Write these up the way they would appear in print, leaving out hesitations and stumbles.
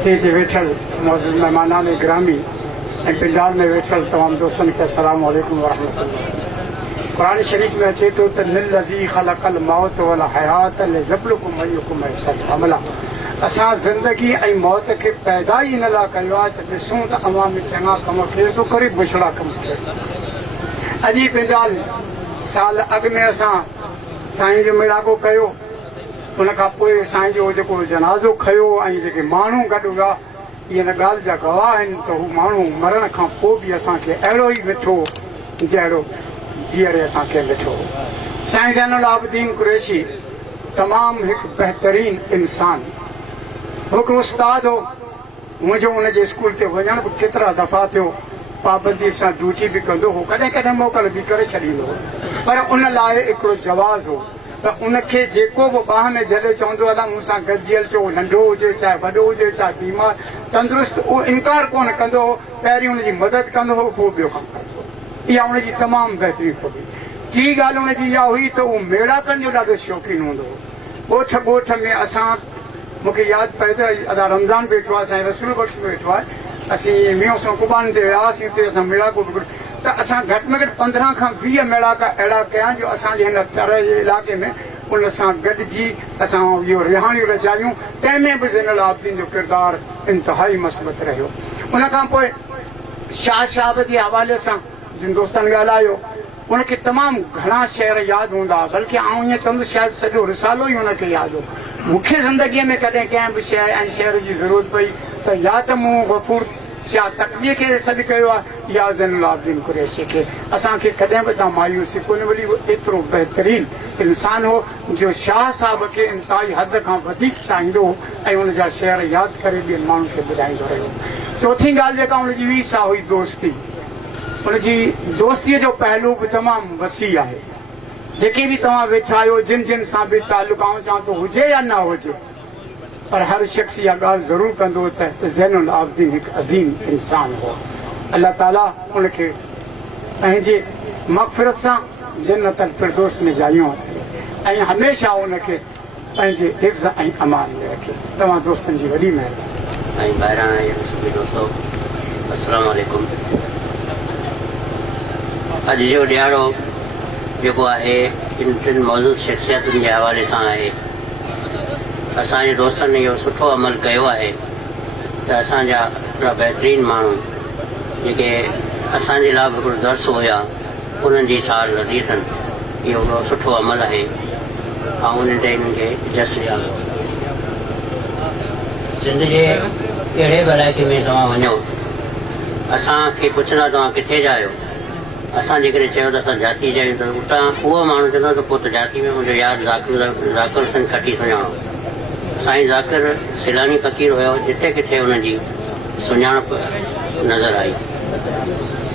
स्टेज वेठल मौजूद मेहमानान ग्रामी ऐं पिंडाल में वेठल तमाम दोस्तन के अस्सलाम वालेकुम वरहमतुल्लाह। कुरान शरीफ में अचे तो लिल्लज़ी ख़लक़ल मौत वल हयात लियब्लुकुम अय्युकुम अहसनु अमला। असां ज़िंदगी ऐं मौत के पैदा ही इन लाइ कयो आहे त ॾिसूं त अवां में चङा कम केरु थो करे, बुछड़ा कम केरु। अॼु पिंडाल साल अॻु में असां साईं जो मिड़ाको कयो, उन खां पोइ साईं जो जेको जनाज़ो खयो ऐं जेके माण्हू गॾु हुआ इहे हिन ॻाल्हि जा गवाह आहिनि त हू माण्हू मरण खां पोइ बि असांखे अहिड़ो ई ॾिठो जहिड़ो जीअरे असांखे ॾिठो। साईं ज़ैनुल आबिदीन कुरैशी तमामु हिकु बहितरीन इंसान, हिकिड़ो उस्ताद हो। मुंहिंजो उनजे स्कूल ते वञण बि केतिरा दफ़ा थियो, पाबंदी सां ड्यूटी बि कंदो हो, कॾहिं कॾहिं मोकल बि करे छॾींदो हो, पर उन लाइ हिकिड़ो जवाज़ हो त उनखे जेको बि बाह में जॾहिं चवंदो आहे त मूंसां गॾिजियल चओ, नंढो हुजे चाहे वॾो हुजे चाहे बीमार तंदुरुस्त, उहो इनकार कोन कंदो हो, पहिरीं उनजी मदद कंदो हो, पोइ ॿियो कमु कंदो हो। इहा उनजी तमामु बहितरीन खूबी। टी ॻाल्हि उनजी इहा हुई त उहो मेड़ाकनि जो ॾाढो शौक़ीन हूंदो हो। ॻोठ ॻोठ में असां, मूंखे यादि पए त अदा रमज़ान वेठो आहे, साईं रसूल बख़्श वेठो आहे, असीं मींहं सां कुबान ते वियासीं, हुते असां मेड़ाको त असां घटि में घटि 15 खां 20 मेड़ाका अहिड़ा कया जो असांजे हिन तरह जे इलाइक़े में उन सां गॾिजी असां इहो रिहाणियूं रचायूं। तंहिंमें बि ज़ैनुल आबिदीन जो किरदारु इंतिहाई मस्बत रहियो। उन खां पोइ शाह साहिब जे हवाले सां जिन दोस्तनि ॻाल्हायो, उनखे तमामु घणा शेर यादि हूंदा, बल्कि आउं ईअं चवंदुसि शायदि सॼो रिसालो ई उनखे यादि हो। मूंखे ज़िंदगीअ में कॾहिं कंहिं बि शइ ऐं शेर जी ज़रूरत पई त या त मूं गफ़ूर शाह तक़वीअ खे सॾु कयो आहे या ज़ैनुल आबिदीन कुरैशी खे। असांखे कॾहिं बि तव्हां मायूसी कोन मिली। उहो एतिरो बहितरीन इंसान हो जो शाह साहिब खे इंतिहाई हद खां वधीक चाहींदो हो ऐं उनजा शेर यादि करे ॿियनि माण्हुनि खे ॿुधाईंदो रहियो। चौथी ॻाल्हि जेका उनजी हुई सा हुई दोस्ती। उनजी दोस्तीअ जो पहलू बि तमामु वसी आहे। जेके बि तव्हां वेठा आहियो, जिन जिन सां बि तालुक आऊं चवां थो हुजे या न हुजे, पर हर शख़्स इहा ॻाल्हि ज़रूरु कंदो त ज़ैनुल आबिदीन हिकु अज़ीम इंसान हो। अलाह ताला उनखे पंहिंजे मग़फ़िरत सां जन्नतुल फिरदौस में जायूं ऐं हमेशह उनखे पंहिंजे हिफ़्ज़ ऐं अमान में रखे। तव्हां दोस्तनि जी वॾी महिरबानी। ऐं ॿाहिरां दोस्तो अस्सलाम वालेकुम। अॼु जो ॾियारो जेको आहे इन टिनि मौजूद शख़्सियतुनि जे हवाले सां आहे। असांजे दोस्तनि इहो सुठो अमल कयो आहे त असांजा हिकिड़ा बहितरीन माण्हू जेके असांजे लाइ बि हिकिड़ो दर्स हुया, उन्हनि जी सार नदी अथनि। इहो हिकिड़ो सुठो अमल आहे ऐं उन ते इन्हनि खे जस ॾियां। सिंध जे कहिड़े बि इलाइक़े में तव्हां वञो, असांखे पुछंदा तव्हां किथे जा आहियो, असां जेकॾहिं चयो त असां जाती जा आहियूं त उतां उहो माण्हू चवंदो त पोइ त जाती में मुंहिंजो यादि ज़ाकिर हुसैन खटी सुञाणो। साईं ज़ाकिर सिलानी फ़क़ीर हुयो, जिते किथे हुनजी सुञाणप नज़र आई।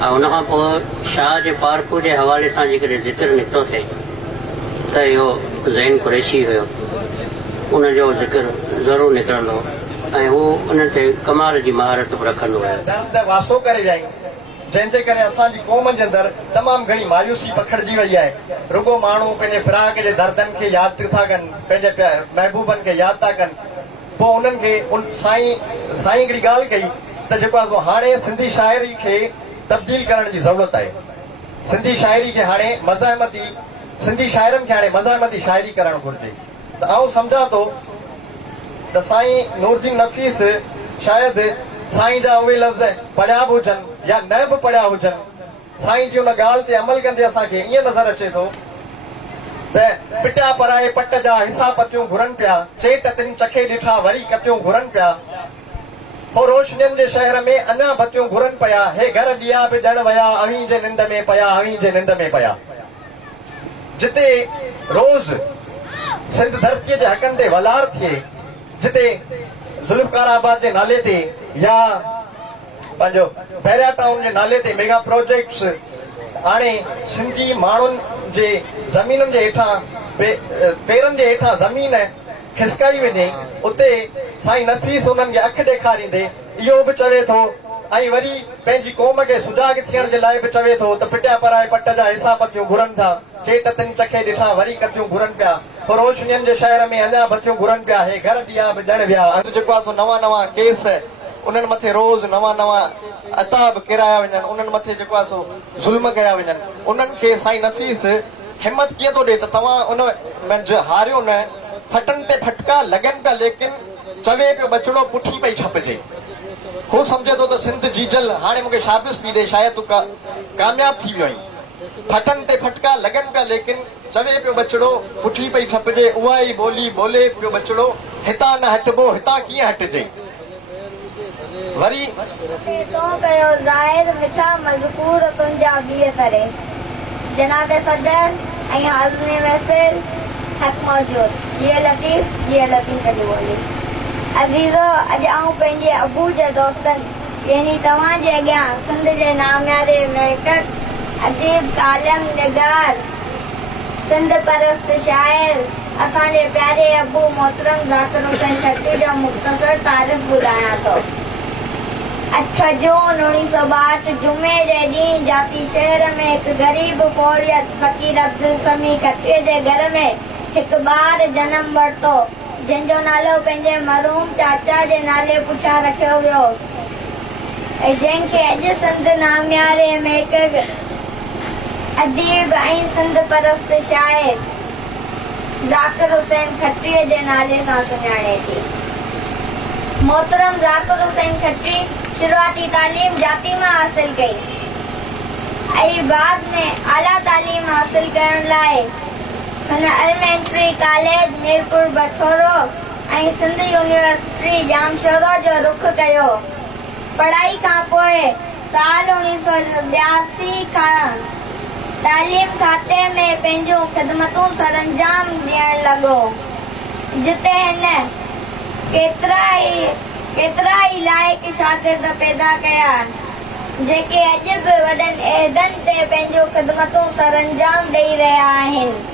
ऐं उनखां पोइ शाह जे पारखू जे हवाले सां जेकॾहिं ज़िक्र निकितो थिए त इहो ज़ैन कुरैशी हुयो। उनजो ज़िक्र ज़रूरु निकिरंदो ऐं हू उन ते कमाल जी महारत बि रखंदो हुयो। जंहिंजे करे असांजी क़ौम जे अंदरि तमामु घणी मायूसी पखिड़िजी वई आहे। रुगो माण्हू पंहिंजे फिराक जे दर्दनि खे यादि था कनि, पंहिंजे महबूबनि खे यादि था कनि। पोइ उन्हनि खे साईं हिकिड़ी ॻाल्हि कई त जेको आहे हाणे सिंधी शाइरी खे तब्दील करण जी ज़रूरत आहे। सिंधी शाइरी खे हाणे मज़ाहमती, सिंधी शाइरनि खे हाणे मज़ाहमती शाइरी करणु घुरिजे। त आउं सम्झां थो त साईं नूरदीन नफ़ीस शायदि साईं जा उहे लफ़्ज़ पढ़िया बि हुजनि या न बि पढ़िया हुजनि, साईं जी उन ॻाल्हि ते अमल कंदे असांखे ईअं नज़र अचे थो त पिटिया पराए पट जा हिसा पतियूं घुरनि पिया, चे त तिन चखे ॾिठा वरी कतियूं घुरनि पिया, हो रोशनियुनि जे शहर में अञा बतियूं घुरनि पिया, हे घर ॾिया बि ॼण विया अवीं जे निंड में पिया, अवीं जे निंड में पिया। जिते रोज़ सिंध धरतीअ जे हक़नि ते वलार थिए, जिते ज़ुल्फ़कार आबाद जे नाले ते या पंहिंजो बैरिया टाउन जे नाले ते मेगा प्रोजेक्ट्स हाणे सिंधी माण्हुनि जे ज़मीनुनि जे हेठां पेरनि जे हेठां ज़मीन खिसकाई वञे, उते साईं नफ़ीस उन्हनि खे अखि ॾेखारींदे इहो बि चवे थो ऐं वरी पंहिंजी क़ौम खे सुजाग थियण जे लाइ बि चवे थो त पिटिया पराए पट जा हिसा पतियूं घुरनि था, चे त तिन चखे ॾिठा वरी कतियूं घुरनि पिया। पड़ोसियुनि जे शहर में अञा बचियूं घुरनि पिया हे घर ॾिया बि ॾियण विया जेको आहे नवां नवां केस उन्हनि मथे रोज़ नवां नवां अताब किराया वञनि उन्हनि मथे जेको आहे सो ज़ुल्म कया वञनि उन्हनि खे साईं नफ़ीस हिमत कीअं थो ॾिए त तव्हां उन में हारियो न फटनि ते फटका लॻनि पिया लेकिन चवे पियो बचिड़ो पुठी पई छपजे हू सम्झे थो त सिंध जीजल हाणे मूंखे शाबिश पई ॾे शायदि तूं कामयाब थी वियो आहीं फटनि ते फटका लॻनि पिया लेकिन चवे पियो बचिड़ो पुठी पई छपजे उहा ई ॿोली ॿोले पियो बचिड़ो हितां न हटिबो हितां कीअं हटिजे वरी तो कयो ज़ाहिर मिठा मज़कूर तुंहिंजा बीह करे जनाब सदर ऐं हाज़िर महफ़िल हक़ मौजूद जीअं लतीफ़ जी ॿोली अज़ीज़ो अॼु आऊं पंहिंजे अबू जे दोस्तनि यानी तव्हांजे अॻियां सिंध जे नाम्यारे महक़क़ अदीब कालिम निगार सिंध परस्त शाइर असांजे प्यारे अबू मोहतरम ज़ाकिर हुसैन खट्टी जो मुख़्तसर तारीफ़ ॿुधायां थो 8 जून 1962 जुमे जे ॾींहुं जाती शहर में हिकु ग़रीब फ़ौरियत फ़क़ीर अब्दुल समी खट्टीअ जे घर में हिकु ॿार जनम वरितो जंहिंजो नालो पंहिंजे मरहूम चाचा जे नाले पुठियां रखियो वियो ऐं जंहिंखे अॼु सिंध नाम्यारे महक़क़ अदीब ऐं सिंध परस्त शाइर ज़ाकिर हुसैन खट्टीअ जे नाले सां सुञाणे थी मोहतरम ज़ाकिर हुसैन खट्टी शुरूआती तालीम जाती मां हासिल कई ऐं बाद में आला तालीम हासिल करण लाइ हुन एलिमेंट्री कॉलेज मीरपुर बछोरो ऐं सिंध यूनिवर्सिटी जामशोरो जो रुख कयो पढ़ाई खां पोइ साल 1982 खां तालीम खाते में पंहिंजूं ख़िदमतूं सरअंजाम ॾियण लॻो जिते हिन केतिरा ई लाइक़ शागिर्द पैदा कया जेके अॼु बि वॾनि उहिदनि ते पंहिंजूं ख़िदमतूं सरअंजाम ॾेई रहिया आहिनि